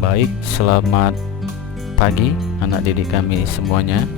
Baik, selamat pagi anak didik kami semuanya.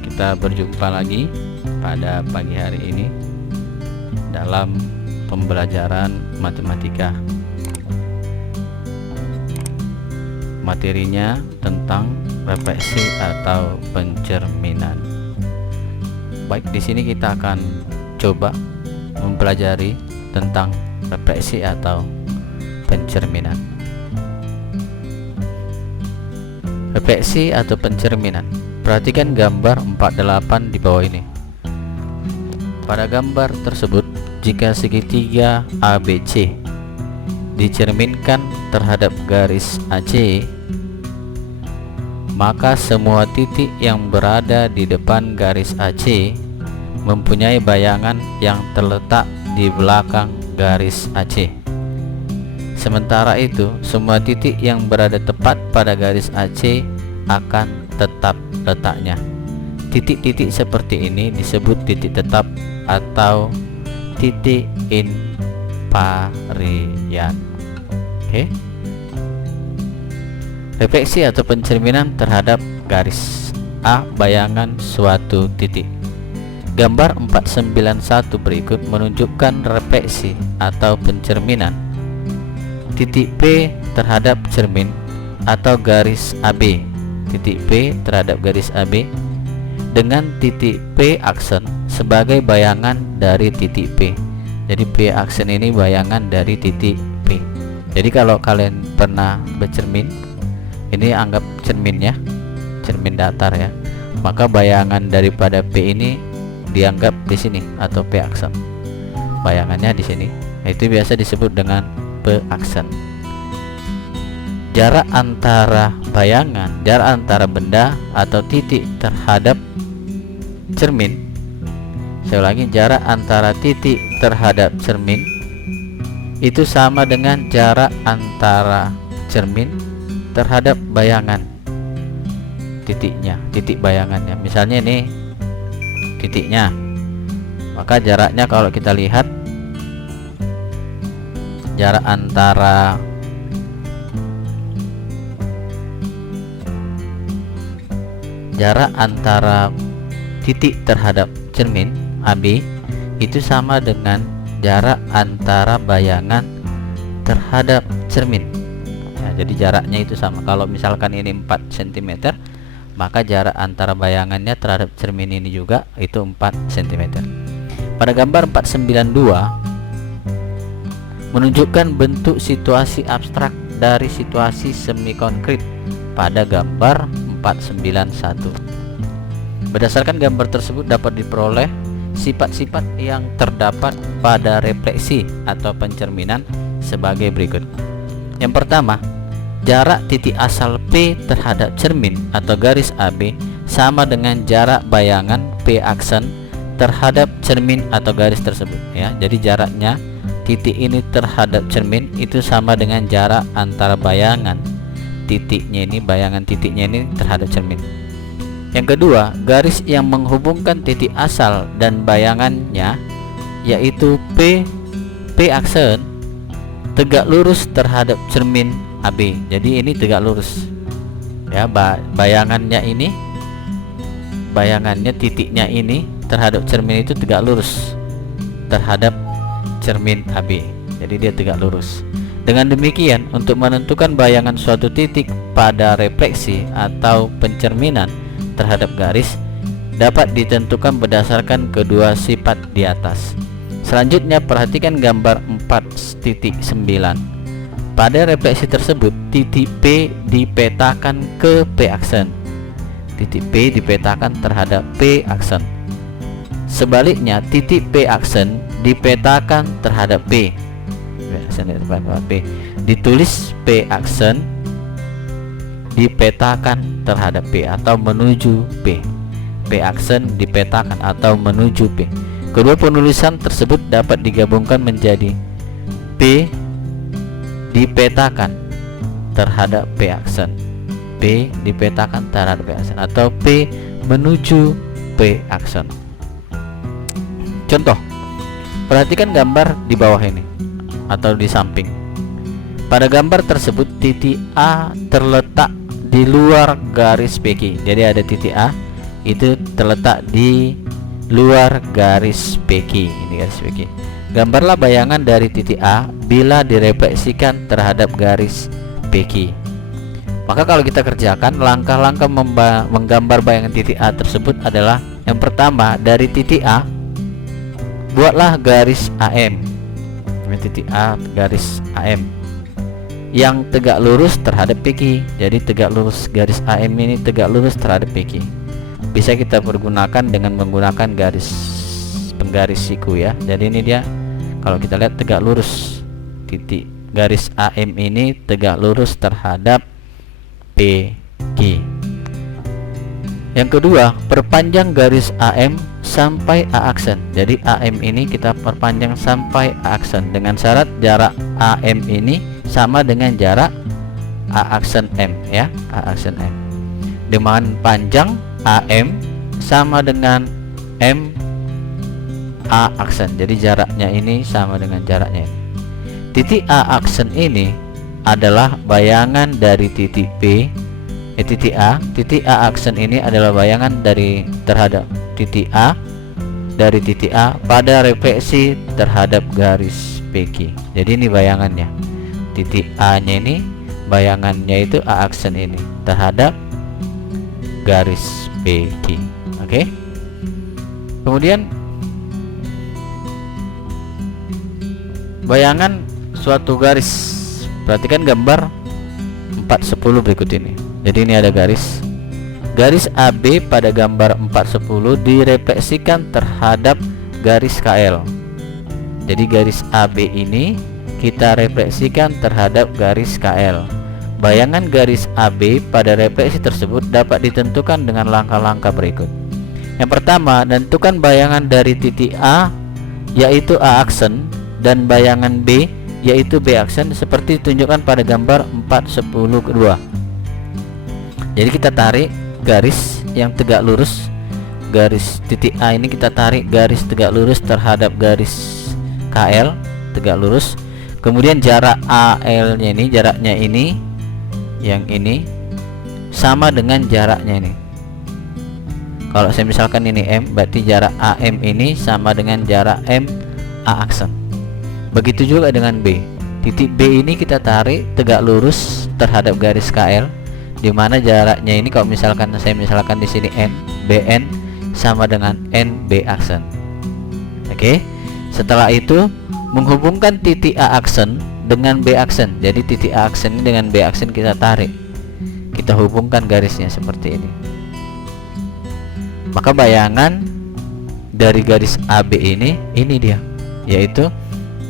Kita berjumpa lagi pada pagi hari ini dalam pembelajaran matematika. Materinya tentang refleksi atau pencerminan. Baik, di sini kita akan coba mempelajari tentang refleksi atau pencerminan. Refleksi atau pencerminan. Perhatikan gambar 48 di bawah ini. Pada gambar tersebut, jika segitiga ABC dicerminkan terhadap garis AC, maka semua titik yang berada di depan garis AC mempunyai bayangan yang terletak di belakang garis AC. Sementara itu, semua titik yang berada tepat pada garis AC akan tetap letaknya. Titik-titik seperti ini disebut titik tetap atau titik invarian. Oke. Refleksi atau pencerminan terhadap garis A bayangan suatu titik. Gambar 491 berikut menunjukkan refleksi atau pencerminan titik P terhadap cermin atau garis AB. Titik P terhadap garis AB dengan titik P aksen sebagai bayangan dari titik P. Jadi P aksen ini bayangan dari titik P. Jadi kalau kalian pernah bercermin, ini anggap cerminnya, cermin datar ya. Maka bayangan daripada P ini dianggap di sini atau P aksen. Bayangannya di sini. Itu biasa disebut dengan P aksen. Jarak antara bayangan, jarak antara benda atau titik terhadap cermin. Saya ulangi, jarak antara titik terhadap cermin itu sama dengan jarak antara cermin terhadap bayangan titiknya, titik bayangannya. Misalnya ini titiknya, maka jaraknya kalau kita lihat jarak antara titik terhadap cermin AB itu sama dengan jarak antara bayangan terhadap cermin ya, jadi jaraknya itu sama. Kalau misalkan ini 4 cm, maka jarak antara bayangannya terhadap cermin ini juga itu 4 cm. Pada gambar 492 menunjukkan bentuk situasi abstrak dari situasi semi konkret pada gambar 491. Berdasarkan gambar tersebut dapat diperoleh sifat-sifat yang terdapat pada refleksi atau pencerminan sebagai berikut. Yang pertama, jarak titik asal P terhadap cermin atau garis AB sama dengan jarak bayangan P aksen terhadap cermin atau garis tersebut ya. Jadi jaraknya titik ini terhadap cermin itu sama dengan jarak antara bayangan titiknya ini, bayangan titiknya ini terhadap cermin. Yang kedua, garis yang menghubungkan titik asal dan bayangannya yaitu P aksen tegak lurus terhadap cermin AB. Jadi ini tegak lurus ya, bayangannya ini, bayangannya titiknya ini terhadap cermin itu tegak lurus terhadap cermin AB. Jadi dia tegak lurus. Dengan demikian, untuk menentukan bayangan suatu titik pada refleksi atau pencerminan terhadap garis dapat ditentukan berdasarkan kedua sifat di atas. Selanjutnya perhatikan gambar 4.9. Pada refleksi tersebut, titik P dipetakan ke P aksen. Titik P dipetakan terhadap P aksen. Sebaliknya, titik P aksen dipetakan terhadap P. Ditulis P aksen dipetakan terhadap P atau menuju P. P aksen dipetakan atau menuju P. Kedua penulisan tersebut dapat digabungkan menjadi P dipetakan terhadap P aksen, P dipetakan terhadap P aksen, atau P menuju P aksen. Contoh, perhatikan gambar di bawah ini atau di samping. Pada gambar tersebut titik A terletak di luar garis PQ. Jadi ada titik A itu terletak di luar garis PQ. Ini garis PQ. Gambarlah bayangan dari titik A bila direfleksikan terhadap garis PQ. Maka kalau kita kerjakan, langkah-langkah menggambar bayangan titik A tersebut adalah: yang pertama, dari titik A buatlah garis AM. Titik A garis AM yang tegak lurus terhadap PQ. Jadi tegak lurus, garis AM ini tegak lurus terhadap PQ. Bisa kita pergunakan dengan menggunakan garis penggaris siku ya. Jadi ini dia, kalau kita lihat tegak lurus, titik garis AM ini tegak lurus terhadap PQ. Yang kedua, perpanjang garis AM sampai A aksen. Jadi AM ini kita perpanjang sampai A aksen dengan syarat jarak AM ini sama dengan jarak A aksen M ya, A aksen M. Dengan panjang AM sama dengan M A aksen. Jadi jaraknya ini sama dengan jaraknya ini. Titik A aksen ini adalah bayangan dari titik B. Titik A aksen ini adalah bayangan dari terhadap titik A, dari titik A pada refleksi terhadap garis PQ. Jadi ini bayangannya. Titik A nya ini bayangannya itu A aksen ini terhadap garis PQ. Oke. Kemudian bayangan suatu garis. Perhatikan gambar 410 berikut ini. Jadi ini ada garis AB pada gambar 410 direfleksikan terhadap garis KL. Jadi garis AB ini kita refleksikan terhadap garis KL. Bayangan garis AB pada refleksi tersebut dapat ditentukan dengan langkah-langkah berikut. Yang pertama, tentukan bayangan dari titik A yaitu A aksen dan bayangan B yaitu B aksen seperti ditunjukkan pada gambar 410 kedua. Jadi kita tarik garis yang tegak lurus, garis titik A ini kita tarik garis tegak lurus terhadap garis KL tegak lurus. Kemudian jarak AL nya ini, jaraknya ini, yang ini sama dengan jaraknya ini. Kalau saya misalkan ini M, berarti jarak AM ini sama dengan jarak M A aksen. Begitu juga dengan B. Titik B ini kita tarik tegak lurus terhadap garis KL, di mana jaraknya ini kalau misalkan saya misalkan di sini N, BN sama dengan NB aksen. Oke. Setelah itu menghubungkan titik A aksen dengan B aksen. Jadi titik A aksen ini dengan B aksen kita tarik. Kita hubungkan garisnya seperti ini. Maka bayangan dari garis AB ini dia, yaitu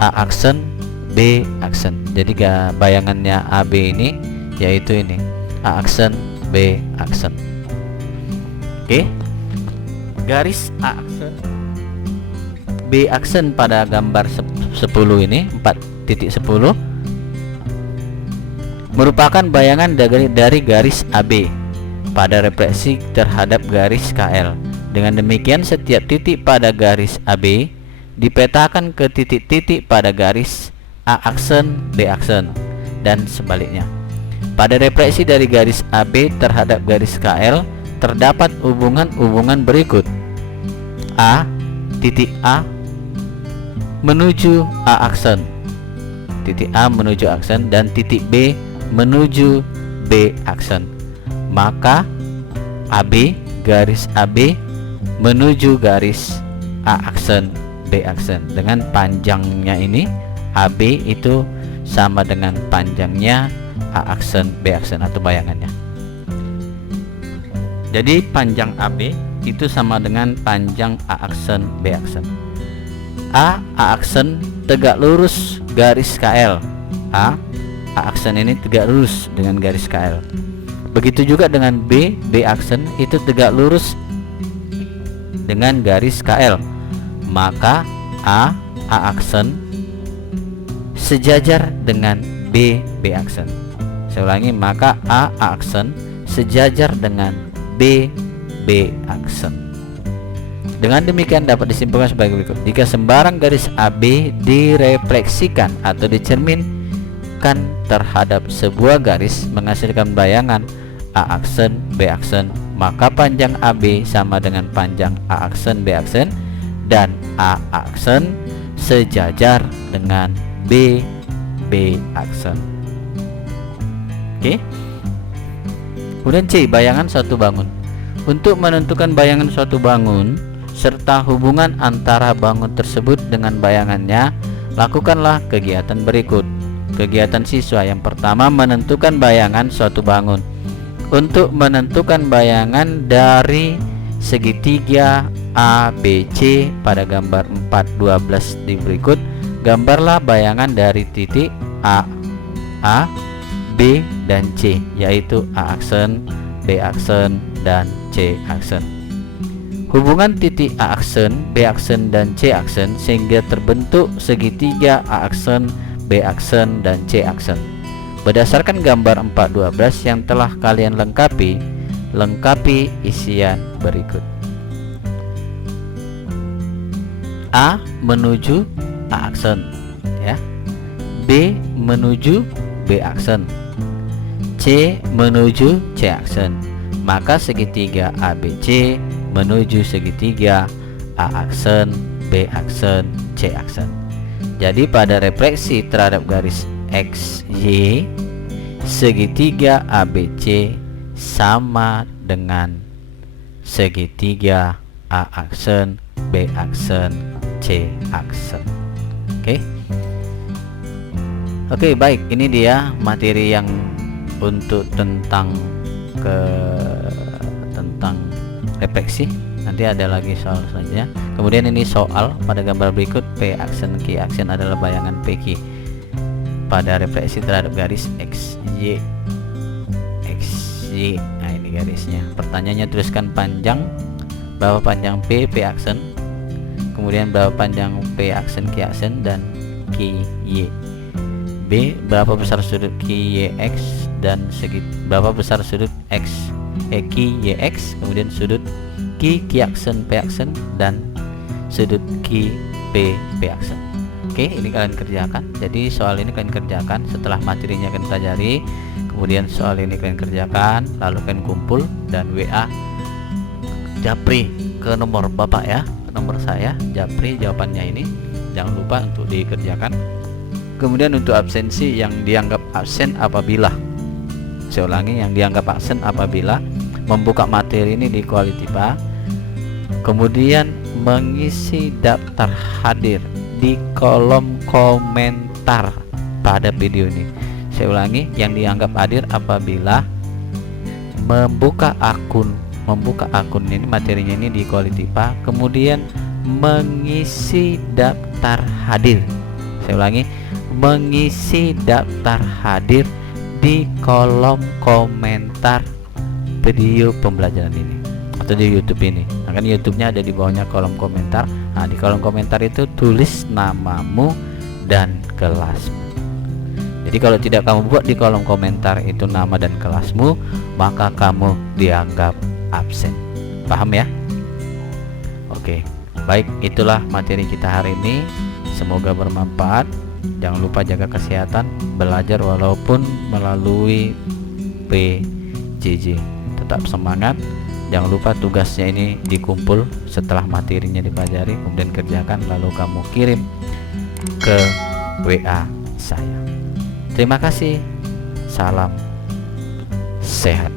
A aksen B aksen. Jadi bayangannya AB ini yaitu ini A aksen B aksen. Oke. Garis A aksen B aksen pada gambar 10 ini 4.10 merupakan bayangan dari garis AB pada refleksi terhadap garis KL. Dengan demikian setiap titik pada garis AB dipetakan ke titik-titik pada garis A aksen B aksen dan sebaliknya. Pada refleksi dari garis AB terhadap garis KL terdapat hubungan-hubungan berikut. A, titik A menuju A aksen, titik A menuju aksen, dan titik B menuju B aksen. Maka AB, garis AB menuju garis A aksen B aksen. Dengan panjangnya ini AB itu sama dengan panjangnya A aksen B aksen atau bayangannya. Jadi panjang AB itu sama dengan panjang A aksen B aksen. A aksen tegak lurus garis KL. A aksen ini tegak lurus dengan garis KL. Begitu juga dengan B aksen itu tegak lurus dengan garis KL. Maka A aksen sejajar dengan B aksen. Saya ulangi, maka A aksen sejajar dengan B aksen. Dengan demikian dapat disimpulkan sebagai berikut. Jika sembarang garis AB direfleksikan atau dicermin menunjukkan terhadap sebuah garis menghasilkan bayangan A aksen B aksen, maka panjang AB sama dengan panjang A aksen B aksen dan A aksen sejajar dengan B aksen. Oke. Kemudian C, bayangan suatu bangun. Untuk menentukan bayangan suatu bangun serta hubungan antara bangun tersebut dengan bayangannya, lakukanlah kegiatan berikut. Kegiatan siswa yang pertama, menentukan bayangan suatu bangun. Untuk menentukan bayangan dari segitiga ABC pada gambar 4.12 di berikut, gambarlah bayangan dari titik A, B, dan C, yaitu A aksen, B aksen, dan C aksen. Hubungan titik A aksen, B aksen, dan C aksen sehingga terbentuk segitiga A aksen, B aksen, dan C aksen. Berdasarkan gambar 4.12 yang telah kalian lengkapi isian berikut. A menuju A aksen, ya. B menuju B aksen. C menuju C aksen. Maka segitiga ABC menuju segitiga A aksen, B aksen, C aksen. Jadi pada refleksi terhadap garis XY, segitiga ABC sama dengan segitiga A aksen, B aksen, C aksen. Oke, baik, ini dia materi yang untuk tentang refleksi. Nanti ada lagi soal selanjutnya. Kemudian ini soal pada gambar berikut, P aksen Q aksen adalah bayangan PQ pada refleksi terhadap garis XY. Nah, ini garisnya. Pertanyaannya, tuliskan panjang, berapa panjang P aksen, kemudian berapa panjang P aksen Q aksen, dan QY. B, berapa besar sudut QYX dan berapa besar sudut QYX, kemudian sudut Q aksen P aksen, dan sudut Q P aksen. Oke, ini kalian kerjakan. Jadi soal ini kalian kerjakan setelah materinya kalian pelajari. Kemudian soal ini kalian kerjakan, lalu kalian kumpul dan WA Japri ke nomor Bapak ya, ke nomor saya, Japri jawabannya ini. Jangan lupa untuk dikerjakan. Kemudian untuk absensi yang dianggap absen apabila, saya ulangi, yang dianggap absen apabila membuka materi ini di Qualitiba, kemudian mengisi daftar hadir di kolom komentar pada video ini. Saya ulangi, yang dianggap hadir apabila membuka akun ini, materinya ini di Qualitiba, kemudian mengisi daftar hadir. Saya ulangi, mengisi daftar hadir di kolom komentar video pembelajaran ini atau di YouTube ini. Nah, kan YouTube-nya ada di bawahnya kolom komentar. Nah, di kolom komentar itu tulis namamu dan kelasmu. Jadi kalau tidak kamu buat di kolom komentar itu nama dan kelasmu, maka kamu dianggap absen. Paham ya? Oke, baik, itulah materi kita hari ini. Semoga bermanfaat. Jangan lupa jaga kesehatan, belajar walaupun melalui PJJ. Tetap semangat. Jangan lupa tugasnya ini dikumpul setelah materinya dipelajari, kemudian kerjakan, lalu kamu kirim ke WA saya. Terima kasih. Salam sehat.